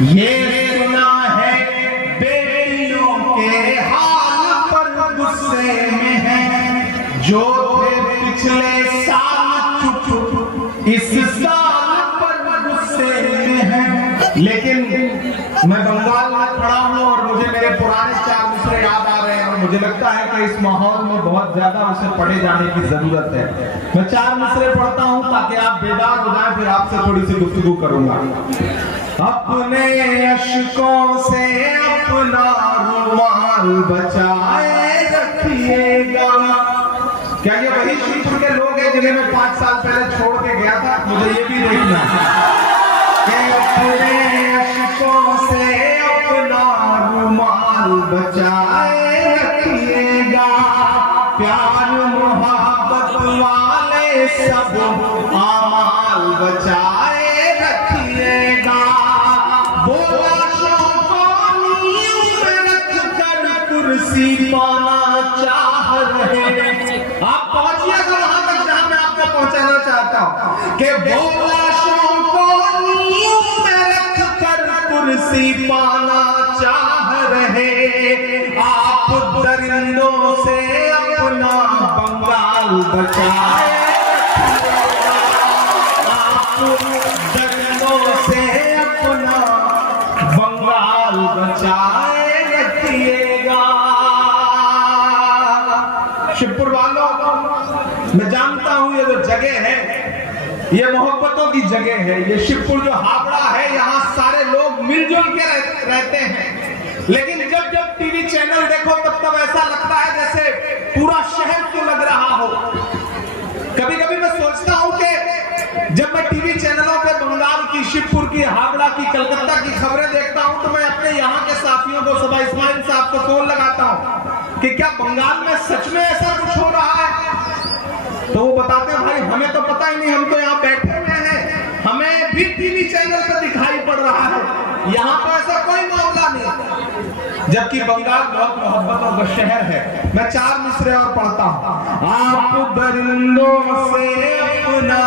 ये सुना है बेटियों के हाल पर गुस्से में है, जो थे पिछले साल चुप इस साल पर गुस्से में है। लेकिन मैं बंगाल में खड़ा हूँ और मुझे मेरे पुराने 4 मिसरे याद आ रहे हैं और मुझे लगता है कि इस माहौल में बहुत ज्यादा उसे पढ़े जाने की जरूरत है। मैं 4 मिसरे पढ़ता हूँ ताकि आप बेदार हो जाएं, फिर आपसे थोड़ी सी गुफ्तगू करूंगा। अपने अश्कों से अपना रुमाल बचाए रखिएगा। क्या ये वही शिवपुर के लोग हैं जिन्हें मैं 5 साल पहले छोड़ के गया था? मुझे ये भी देखना है। अपने अश्कों से अपना रुमाल बचाए रखिएगा, प्यार मोहब्बत वाले सब आमाल बचाए रखिएगा। बोला शौकानियों में रख कर कुर्सी पाना चाह रहे हैं। आप पहुंचिएगा वहां तक जहां मैं आपको पहुंचाना चाहता हूं कि बोला शौकानियों में रख कर कुर्सी पाना चाह रहे, आप दरिंदों से अपना बंगाल बचाए, आप दरिंदों से अपना बंगाल बचाए रखिएगा। शिवपुर वालों, मैं जानता हूं ये जो जगह है ये मोहब्बतों की जगह है। ये शिवपुर जो हावड़ा है यहाँ सारे लोग मिलजुल के रहते हैं, लेकिन जब जब टीवी चैनल देखो तब ऐसा लगता है जैसे पूरा शहर क्यों लग रहा हो। कभी कभी मैं सोचता हूं कि जब मैं टीवी चैनलों पे बंगाल की, शिवपुर की, हावड़ा की, कलकत्ता की खबरें देखता हूं तो मैं अपने यहाँ के साथियों को, सुबह इस्माइल साहब को फोन लगाता हूं कि क्या बंगाल में सच में ऐसा कुछ हो रहा है? तो वो बताते हैं भाई हमें तो पता ही नहीं, हम तो यहाँ बैठे हुए हैं, हमें भी टीवी चैनल पर दिखाई पड़ रहा है, यहाँ तो ऐसा कोई मामला नहीं। जबकि बंगाल बहुत मोहब्बतों का शहर है। मैं 4 मिसरे और पढ़ता हूँ। आप दरिंदों से अपना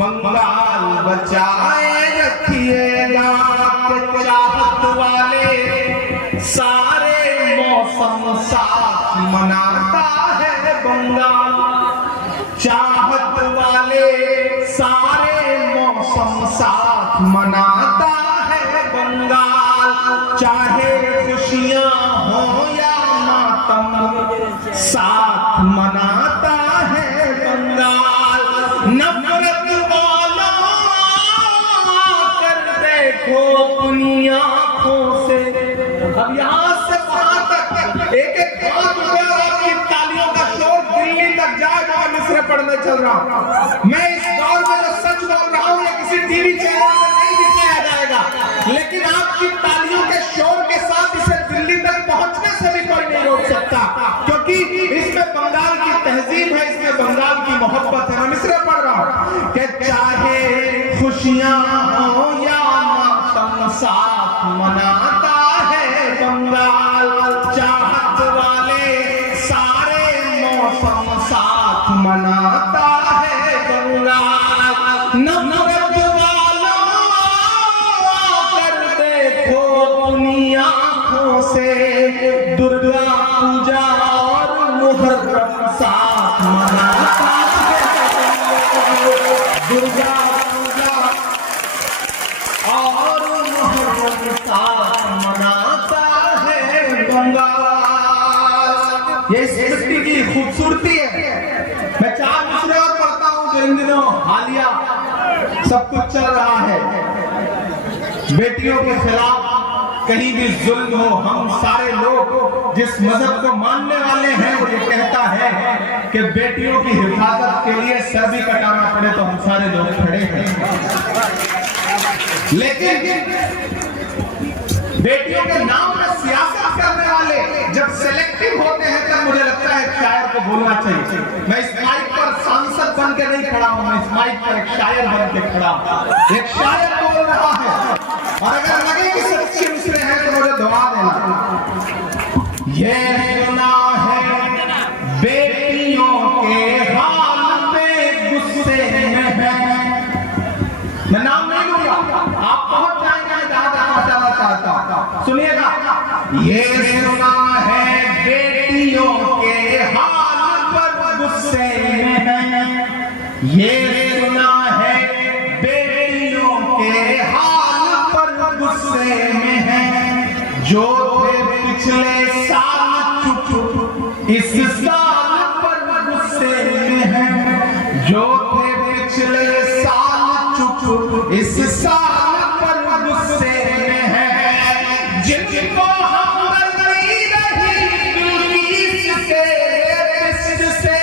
बंगाल बचाए रखिएगा, चाहत वाले सारे मौसम साथ मनाता है बंगाल, चाहत वाले सारे मौसम साथ मनाता है बंगाल, चाहे खुशियां हो या मातम साथ मनाता है बंगाल। नफरत वालों कर देखो अपनी आंखों से। अब यहां से वहां तक एक एक बात आपकी तालियों का शोर दिल्ली तक जाए। मैं मिसरे पढ़ने चल रहा हूं। मैं इस दौर में जो सच बोल रहा हूं ये किसी टीवी चैनल में नहीं दिखाया जाएगा, लेकिन आपकी तालियों के शोर के साथ इसे दिल्ली तक पहुंचने से भी कोई नहीं रोक सकता, क्योंकि इसमें बंगाल की तहजीब है, इसमें बंगाल की मोहब्बत है। मैं मिसरे पढ़ रहा हूं कि चाहे खुशियां हो या मातम साथ मनाता है बंगाल, चाहत वाले सारे मौसम साथ मनाता है बंगाल। नफरत वालों कर देखो अपनी आंखों से, दुर्गा पूजा और मुहर्रम साथ मनाता है, दुर्गा पूजा और मुहर्रम साथ मनाता है बंगाल। ये सृष्टि की खूबसूरती है। मैं 4 मिसरे और पढ़ता हूं जो इन दिनों हालिया सब कुछ चल रहा है। बेटियों के खिलाफ कहीं भी जुल्म हो, हम सारे लोग जिस मजहब को मानने वाले हैं वो ये कहता है कि बेटियों की हिफाजत के लिए सर भी कटाना पड़े तो हम सारे लोग खड़े हैं। लेकिन बेटियों के नाम में सियासत करने वाले जब सिलेक्टिव होते हैं तब मुझे लगता है शायर को बोलना चाहिए। मैं इस माइक पर सांसद बन के नहीं खड़ा हूं, मैं इस माइक पर एक शायर बन के खड़ा हूं। एक शायर बोल रहा है और अगर लगे कि सच्चे मिसरे हैं तो मुझे दुआ देना। ये सुना है बेटियों के हाल पे गुस्से में है। मैं नाम नहीं लूंगा, आप पहुंच जाएंगे जहां ये सुना है बेटियों के हाल पर गुस्से में है, ये सुना है बेटियों के हाल पर गुस्से में है, जो थे पिछले साल चुप इस साल पर गुस्से में है, जो थे पिछले साल चुप इस साल पर गुस्से में है, जिनको हमदर्दी रही बिल्किस से बिस्ट से,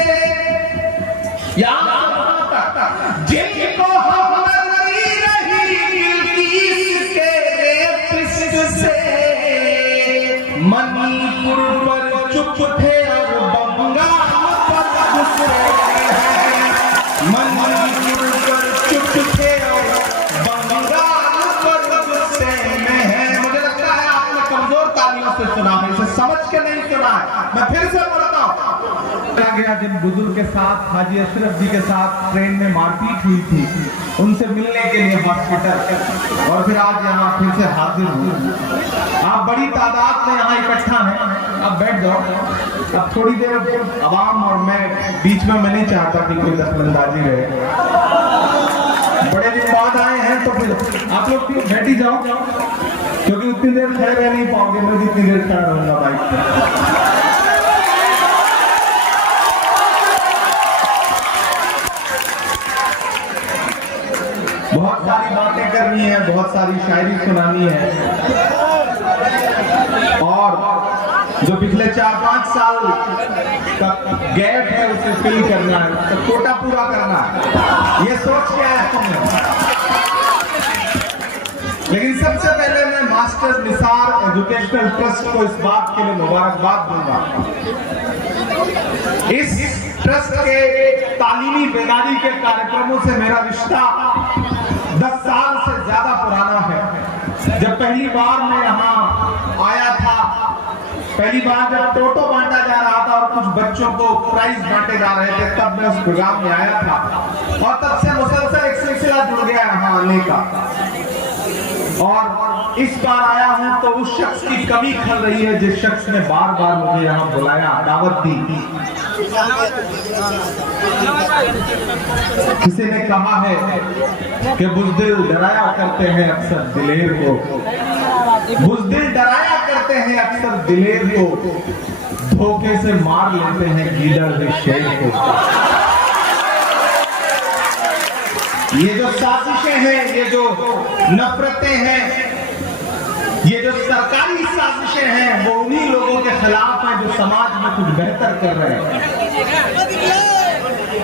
जिनको हमदर्दी रही बिल्किस के बिस्ट से, मणिपुर पर चुप थे और बंगाल पर गुस्से में है, मणिपुर पर चुप थे और बंगाल पर गुस्से में है। मुझे लगता है आपने कमजोर तालियों से सुना है, इसे समझ के नहीं सुना है। मैं फिर से बोलता हूँ, गया जिन बुजुर्ग के साथ हाजी अशरफ जी के साथ ट्रेन में मारपीट हुई थी, उनसे मिलने के लिए हॉस्पिटल, और फिर आज यहाँ फिर से हाजिर हूँ। आप बड़ी तादाद में यहाँ इकट्ठा हैं, अब बैठ जाओ। अब थोड़ी देर आवाम और मैं बीच में, मैं नहीं चाहता कि कोई दखलंदाजी रहे। बड़े दिन बाद आए हैं तो फिर आप लोग बैठ ही जाओ, क्योंकि उतनी देर खड़े रह नहीं पाओगे, मैं जितनी देर खड़ा रहूंगा बाइक पे। बहुत सारी बातें करनी है, बहुत सारी शायरी सुनानी है, और जो पिछले 4-5 साल का गैप है उसे फिल करना है, तो कोटा पूरा करना है, ये सोच के आया तुमने। लेकिन सबसे पहले मैं मास्टर निसार एजुकेशनल ट्रस्ट को इस बात के लिए मुबारकबाद दूंगा। इस ट्रस्ट के तालीमी बेदारी के कार्यक्रमों से मेरा रिश्ता 10 साल से ज्यादा पुराना है। जब पहली बार मैं यहाँ आया था, पहली बार जब टोटो बांटा जा रहा था और कुछ बच्चों को प्राइज बांटे जा रहे थे, तब मैं उस प्रोग्राम में आया था, और तब से मुसलसल एक सिलसिला जुड़ गया यहाँ आने का। और इस बार आया हूँ तो उस शख्स की कमी खल रही है जिस शख्स ने बार बार मुझे यहाँ बुलाया, दावत दी। किसी ने कहा है कि बुज़दिल डराया करते हैं अक्सर दिलेर को, बुज़दिल डराया करते हैं अक्सर दिलेर को, धोखे से मार लेते हैं गीदड़ शेर को। ये जो साजिशें हैं, ये जो नफरतें हैं, ये जो सरकारी साजिशें हैं, वो उन्हीं लोगों के खिलाफ हैं जो समाज में कुछ बेहतर कर रहे हैं।